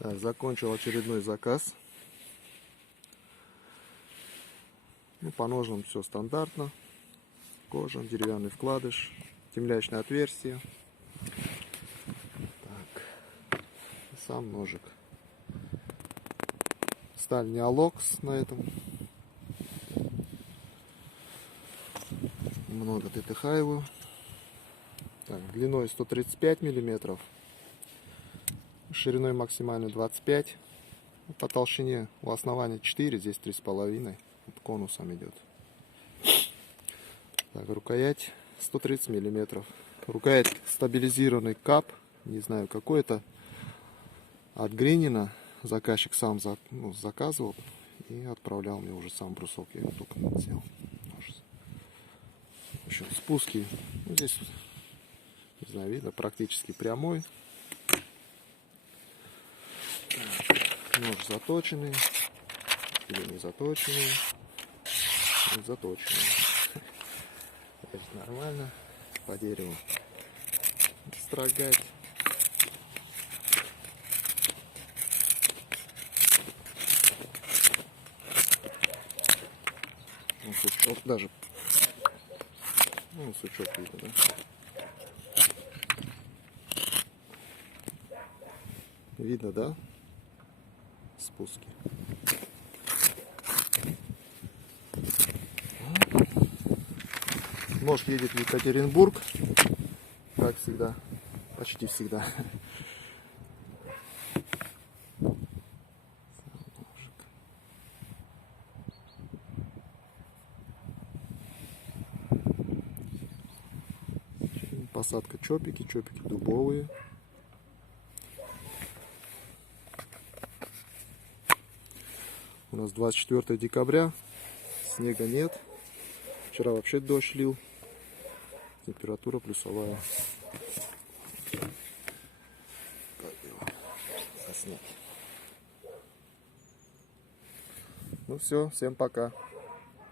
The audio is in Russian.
Так, закончил очередной заказ. Ну, по ножам все стандартно. Кожа, деревянный вкладыш, темлячное отверстие. Так, и сам ножик. Сталь Неолокс на этом. Много ТТХ его. Так, длиной 135 миллиметров. Шириной максимально 25. По толщине у основания 4, здесь 3,5. Конусом идет. Так, рукоять 130 миллиметров. Рукоять стабилизированный кап. Не знаю, какой это. От Гринина. Заказчик сам заказывал и отправлял мне уже сам брусок. Я его только сделал. В общем, спуски. Ну, здесь, не знаю, видно, практически прямой. Так, нож заточенный. Или не заточенный. Не заточенный. Это нормально. По дереву строгать. Ну, сучок даже. Ну, сучок видно, да? Видно, да? Спуски. Нож едет в Екатеринбург, как всегда, почти всегда. Посадка чопики, чопики дубовые. У нас 24 декабря, снега нет. Вчера вообще дождь лил. Температура плюсовая. Как его заснять? Ну все, всем пока.